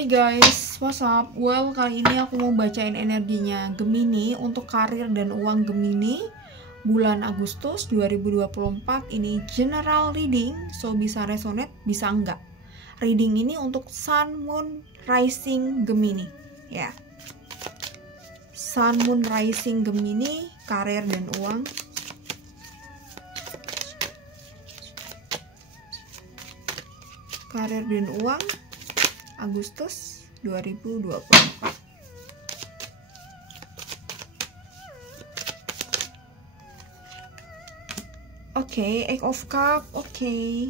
Hai guys, what's up? Well, kali ini aku mau bacain energinya Gemini untuk karir dan uang Gemini bulan Agustus 2024. Ini general reading, so bisa resonate, bisa enggak. Reading ini untuk Sun, Moon, Rising Gemini, ya. Sun, Moon, Rising Gemini, karir dan uang. Karir dan uang Agustus 2024. Oke, Eight of Cups. Oke.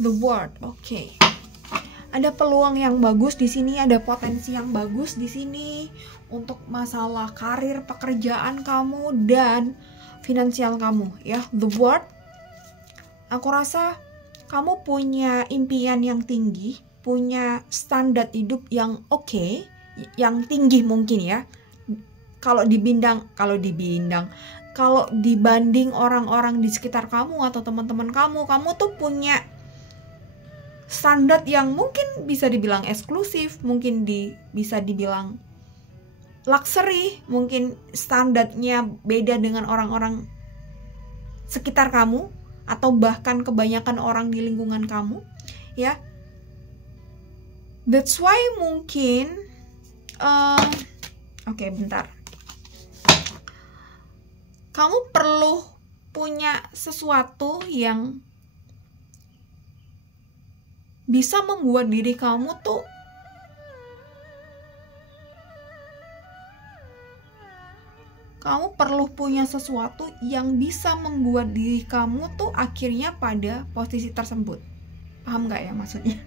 The World. Oke. Ada peluang yang bagus di sini, ada potensi yang bagus di sini untuk masalah karir, pekerjaan kamu dan finansial kamu, ya. The World. Aku rasa kamu punya impian yang tinggi, punya standar hidup yang oke, yang tinggi mungkin ya. Kalau dibanding orang-orang di sekitar kamu atau teman-teman kamu tuh punya standar yang mungkin bisa dibilang eksklusif, mungkin bisa dibilang luxury, mungkin standarnya beda dengan orang-orang sekitar kamu atau bahkan kebanyakan orang di lingkungan kamu, ya. That's why mungkin Oke, bentar. Kamu perlu punya sesuatu yang bisa membuat diri kamu tuh akhirnya pada posisi tersebut. Paham gak ya maksudnya?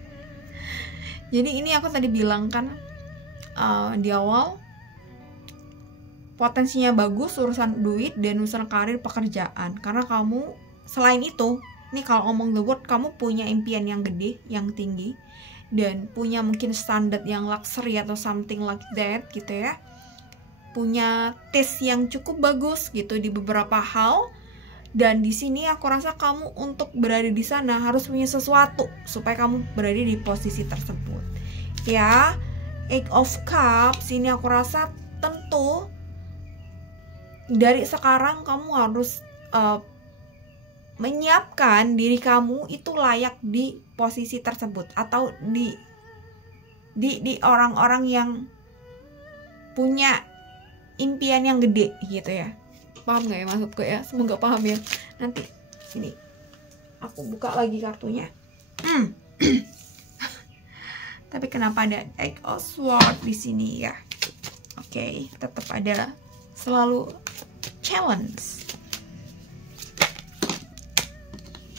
Jadi ini aku tadi bilang kan di awal, potensinya bagus urusan duit dan urusan karir pekerjaan. Karena kamu selain itu, nih kalau ngomong the word, kamu punya impian yang gede, yang tinggi, dan punya mungkin standar yang luxury atau something like that gitu ya. Punya taste yang cukup bagus gitu di beberapa hal. Dan di sini aku rasa kamu untuk berada di sana harus punya sesuatu supaya kamu berada di posisi tersebut. Ya, Eight of Cups ini aku rasa tentu dari sekarang kamu harus menyiapkan diri kamu itu layak di posisi tersebut atau di orang-orang yang punya impian yang gede gitu ya. Paham gak ya maksudku ya? Semoga paham ya. Nanti ini aku buka lagi kartunya. Tapi kenapa ada Eight of Swords di sini ya? Oke, tetap ada selalu challenge.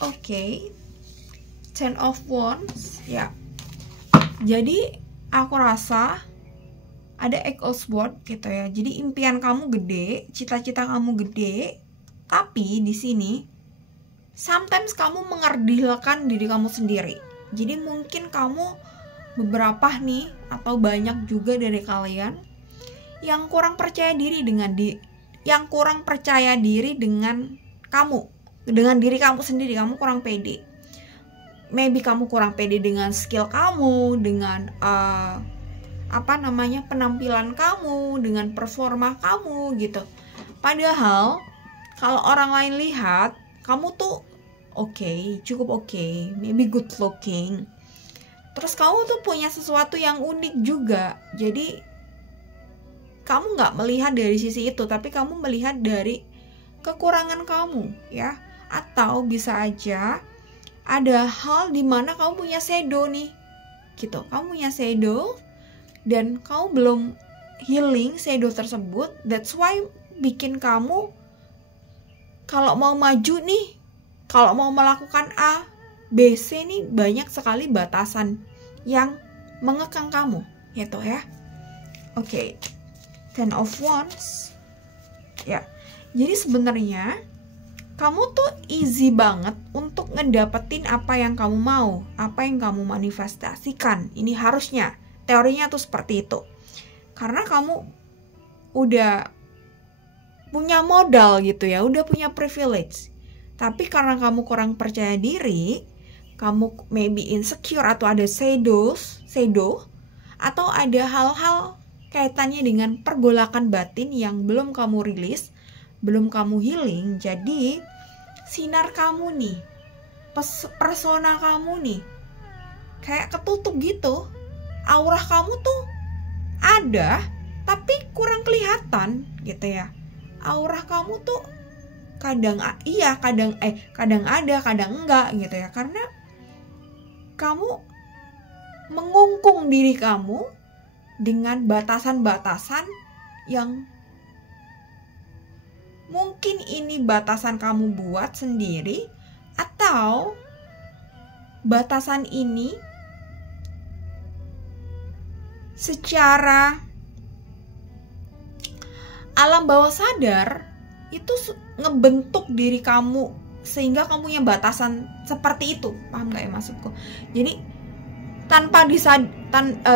Oke, Ten of Wands ya. Jadi aku rasa ada Eight of Swords gitu ya. Jadi impian kamu gede, cita-cita kamu gede, tapi di sini sometimes kamu mengerdilkan diri kamu sendiri. Jadi mungkin kamu beberapa nih atau banyak juga dari kalian yang kurang percaya diri dengan diri kamu sendiri. Kamu kurang pede. Maybe kamu kurang pede dengan skill kamu, dengan penampilan kamu, dengan performa kamu gitu. Padahal kalau orang lain lihat kamu tuh cukup oke, maybe good looking. Terus kamu tuh punya sesuatu yang unik juga. Jadi kamu nggak melihat dari sisi itu, tapi kamu melihat dari kekurangan kamu ya. Atau bisa aja ada hal dimana kamu punya shadow nih gitu. Kamu punya shadow dan kamu belum healing shadow tersebut. That's why bikin kamu kalau mau maju nih, kalau mau melakukan A, B, C nih banyak sekali batasan yang mengekang kamu gitu ya. Oke, Ten of Wands ya. Jadi sebenarnya kamu tuh easy banget untuk ngedapetin apa yang kamu mau, apa yang kamu manifestasikan. Ini harusnya teorinya tuh seperti itu. Karena kamu udah punya modal gitu ya, udah punya privilege. Tapi karena kamu kurang percaya diri, kamu maybe insecure atau ada shadow, atau ada hal-hal kaitannya dengan pergolakan batin yang belum kamu rilis, belum kamu healing. Jadi sinar kamu nih, persona kamu nih kayak ketutup gitu. Aura kamu tuh ada tapi kurang kelihatan gitu ya. Aura kamu tuh kadang iya, kadang ada, kadang enggak gitu ya. Karena kamu mengungkung diri kamu dengan batasan-batasan yang mungkin ini batasan kamu buat sendiri, atau batasan ini secara alam bawah sadar itu ngebentuk diri kamu sehingga kamu punya batasan seperti itu. Paham gak ya maksudku? Jadi tanpa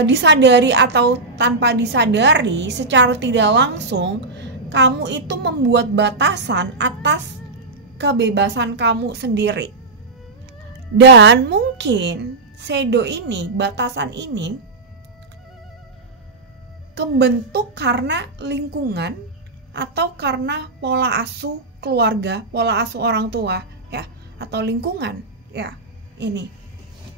disadari atau tanpa disadari, secara tidak langsung kamu itu membuat batasan atas kebebasan kamu sendiri. Dan mungkin shadow ini, batasan ini kebentuk karena lingkungan atau karena pola asuh keluarga, pola asuh orang tua ya, atau lingkungan ya. Ini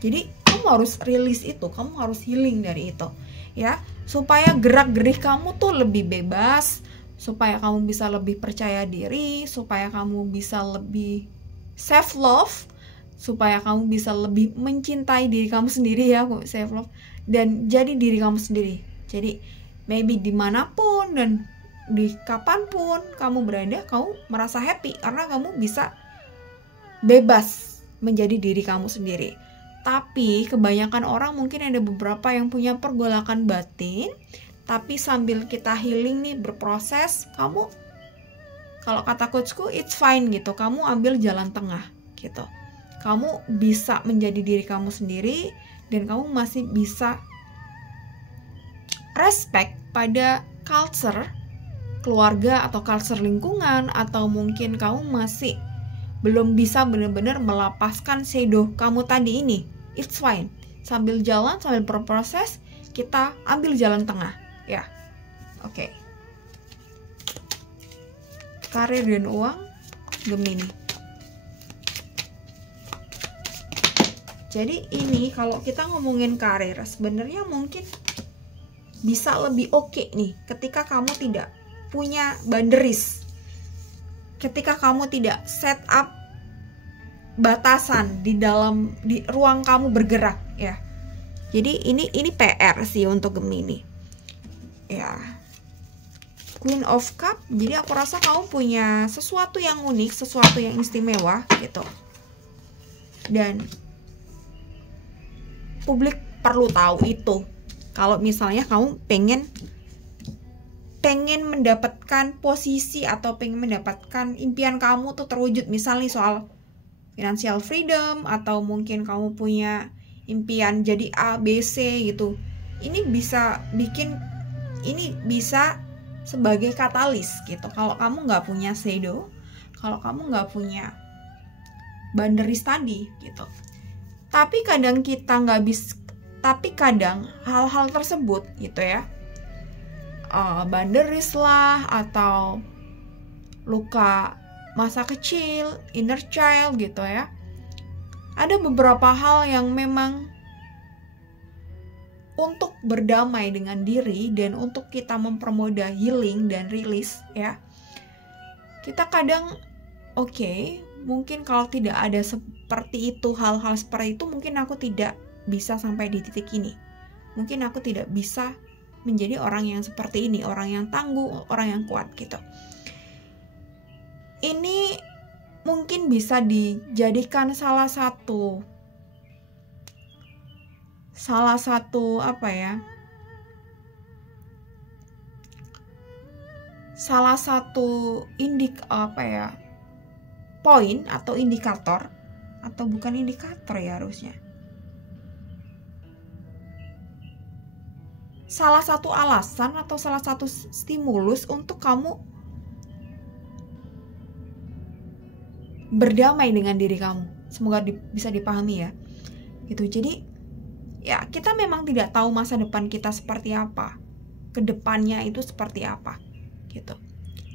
jadi kamu harus rilis itu, kamu harus healing dari itu ya, supaya gerak-gerik kamu tuh lebih bebas, supaya kamu bisa lebih percaya diri, supaya kamu bisa lebih self love, supaya kamu bisa lebih mencintai diri kamu sendiri ya, self love, dan jadi diri kamu sendiri. Jadi maybe dimanapun dan di kapanpun kamu berada, kamu merasa happy karena kamu bisa bebas menjadi diri kamu sendiri. Tapi kebanyakan orang, mungkin ada beberapa yang punya pergolakan batin, tapi sambil kita healing nih, berproses, kamu, kalau kata coachku, it's fine gitu, kamu ambil jalan tengah gitu. Kamu bisa menjadi diri kamu sendiri dan kamu masih bisa respect pada culture keluarga atau culture lingkungan, atau mungkin kamu masih belum bisa benar-benar melepaskan shadow kamu tadi ini. It's fine. Sambil jalan, sambil berproses, kita ambil jalan tengah ya. Oke. Karir dan uang, Gemini. Jadi ini kalau kita ngomongin karir, sebenarnya mungkin bisa lebih oke nih ketika kamu tidak punya boundaries, ketika kamu tidak set up batasan di ruang kamu bergerak ya. Jadi ini PR sih untuk Gemini ya. Queen of Cup, jadi aku rasa kamu punya sesuatu yang unik, sesuatu yang istimewa gitu, dan publik perlu tahu itu. Kalau misalnya kamu pengen mendapatkan posisi atau pengen mendapatkan impian kamu tuh terwujud, misalnya soal financial freedom, atau mungkin kamu punya impian jadi A, B, C gitu. Ini bisa sebagai katalis gitu. Kalau kamu nggak punya shadow, kalau kamu nggak punya boundaries tadi gitu. Tapi kadang hal-hal tersebut gitu ya, boundaries lah, atau luka masa kecil, inner child gitu ya. Ada beberapa hal yang memang untuk berdamai dengan diri dan untuk kita mempermudah healing dan release ya. Kita kadang mungkin kalau tidak ada seperti itu, hal-hal seperti itu, mungkin aku tidak bisa sampai di titik ini. Mungkin aku tidak bisa menjadi orang yang seperti ini, orang yang tangguh, orang yang kuat gitu. Ini mungkin bisa dijadikan salah satu poin atau indikator, atau bukan indikator ya harusnya, salah satu alasan atau salah satu stimulus untuk kamu berdamai dengan diri kamu. Semoga bisa dipahami ya gitu. Jadi ya kita memang tidak tahu masa depan kita seperti apa, kedepannya itu seperti apa gitu.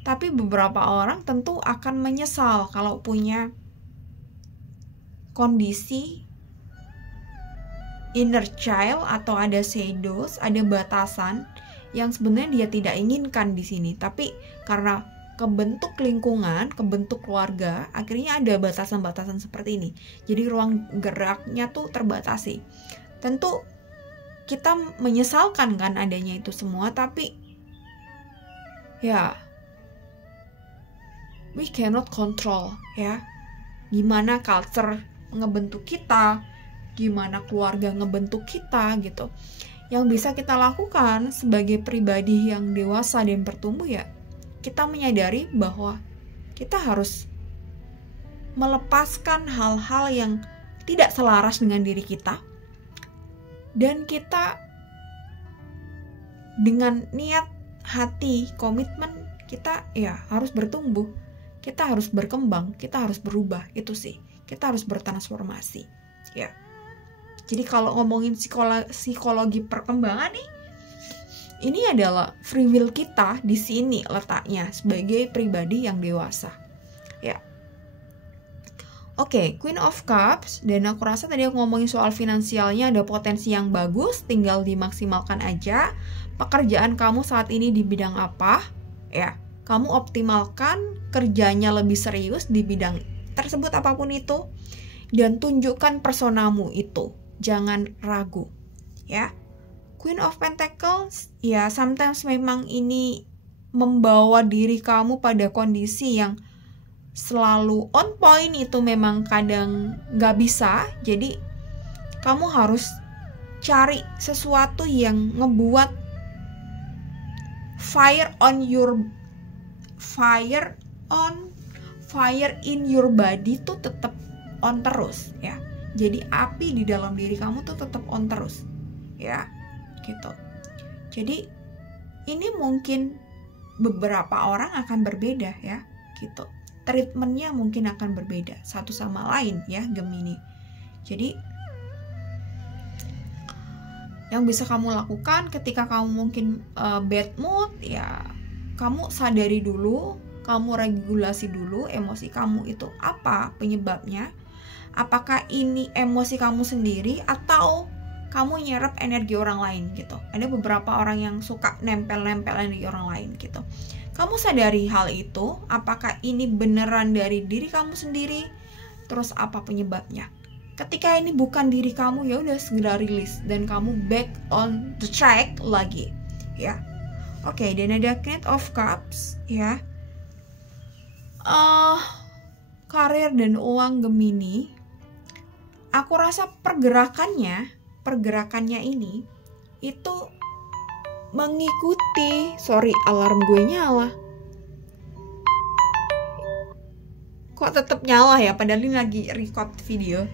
Tapi beberapa orang tentu akan menyesal kalau punya kondisi inner child atau ada shadows, ada batasan yang sebenarnya dia tidak inginkan di sini, tapi karena kebentuk lingkungan, kebentuk keluarga, akhirnya ada batasan-batasan seperti ini. Jadi ruang geraknya tuh terbatasi. Tentu kita menyesalkan kan adanya itu semua, tapi ya we cannot control ya. Gimana culture ngebentuk kita, gimana keluarga ngebentuk kita gitu. Yang bisa kita lakukan sebagai pribadi yang dewasa dan bertumbuh ya, kita menyadari bahwa kita harus melepaskan hal-hal yang tidak selaras dengan diri kita, dan kita dengan niat hati, komitmen kita ya harus bertumbuh, kita harus berkembang, kita harus berubah. Itu sih, kita harus bertransformasi ya. Jadi kalau ngomongin psikologi perkembangan nih, ini adalah free will kita di sini letaknya sebagai pribadi yang dewasa ya. Oke, Queen of Cups, dan aku rasa tadi aku ngomongin soal finansialnya ada potensi yang bagus, tinggal dimaksimalkan aja. Pekerjaan kamu saat ini di bidang apa? Ya, kamu optimalkan kerjanya lebih serius di bidang tersebut apapun itu, dan tunjukkan personamu itu, jangan ragu. Ya, Queen of Pentacles, ya sometimes memang ini membawa diri kamu pada kondisi yang selalu on point, itu memang kadang gak bisa. Jadi kamu harus cari sesuatu yang ngebuat fire in your body tuh tetap on terus ya. Jadi api di dalam diri kamu tuh tetap on terus ya gitu. Jadi ini mungkin beberapa orang akan berbeda ya gitu. Treatmentnya mungkin akan berbeda satu sama lain ya Gemini. Jadi yang bisa kamu lakukan ketika kamu mungkin bad mood ya, kamu sadari dulu, kamu regulasi dulu emosi kamu itu apa penyebabnya. Apakah ini emosi kamu sendiri atau kamu nyerap energi orang lain gitu. Ada beberapa orang yang suka nempel-nempel energi orang lain gitu. Kamu sadari hal itu, apakah ini beneran dari diri kamu sendiri? Terus apa penyebabnya? Ketika ini bukan diri kamu, ya udah segera rilis dan kamu back on the track lagi, ya. Oke, dan ada Knight of Cups, ya. Karir dan uang Gemini. Aku rasa pergerakannya ini itu mengikuti, sorry alarm gue nyala. Kok tetap nyala ya, padahal ini lagi record video.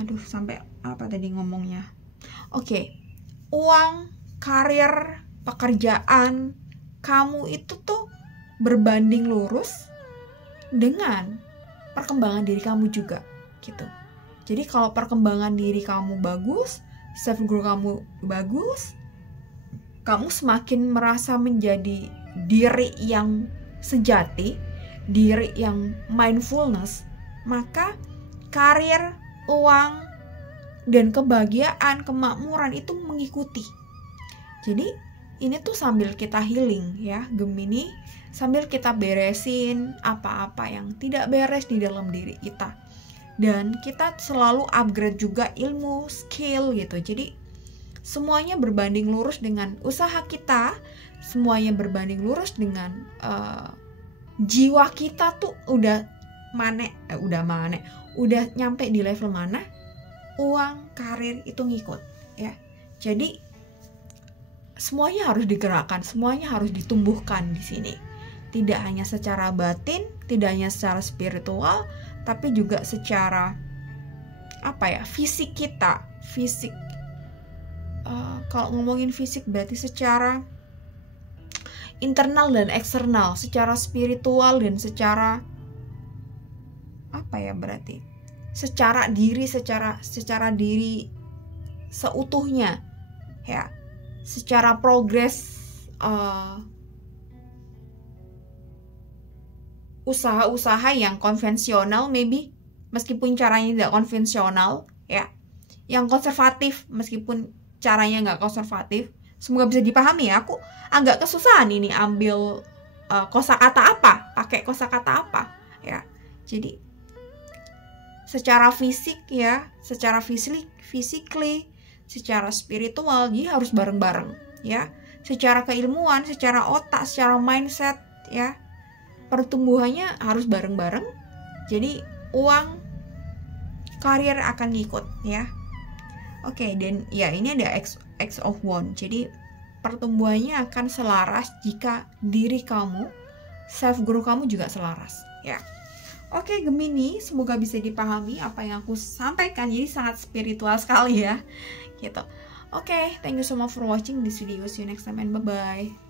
Aduh, sampai apa tadi ngomongnya? Oke, uang, karir, pekerjaan kamu itu tuh berbanding lurus dengan perkembangan diri kamu juga gitu. Jadi kalau perkembangan diri kamu bagus, self growth kamu bagus, kamu semakin merasa menjadi diri yang sejati, diri yang mindfulness, maka karir, uang, dan kebahagiaan, kemakmuran itu mengikuti. Jadi ini tuh sambil kita healing ya Gemini, sambil kita beresin apa-apa yang tidak beres di dalam diri kita. Dan kita selalu upgrade juga ilmu, skill gitu. Jadi semuanya berbanding lurus dengan usaha kita, semuanya berbanding lurus dengan jiwa kita tuh udah nyampe di level mana, uang, karir itu ngikut ya. Jadi semuanya harus digerakkan, semuanya harus ditumbuhkan di sini. Tidak hanya secara batin, tidak hanya secara spiritual, tapi juga secara fisik kita, fisik. Kalau ngomongin fisik berarti secara internal dan eksternal, secara spiritual dan secara berarti secara diri seutuhnya ya, secara progres usaha-usaha yang konvensional maybe, meskipun caranya tidak konvensional ya, yang konservatif meskipun caranya nggak konservatif. Semoga bisa dipahami ya. Aku agak kesusahan ini ambil kosakata apa, pakai kosakata apa ya. Jadi secara fisik ya, secara physically, secara spiritual, jadi harus bareng-bareng ya. Secara keilmuan, secara otak, secara mindset ya, pertumbuhannya harus bareng-bareng. Jadi uang, karir akan ngikut ya. Oke, dan ya ini ada X of Wands. Jadi pertumbuhannya akan selaras jika diri kamu, self growth kamu juga selaras ya. Oke, Gemini, semoga bisa dipahami apa yang aku sampaikan. Jadi sangat spiritual sekali ya gitu. Oke, thank you so much for watching this video. See you next time and bye bye.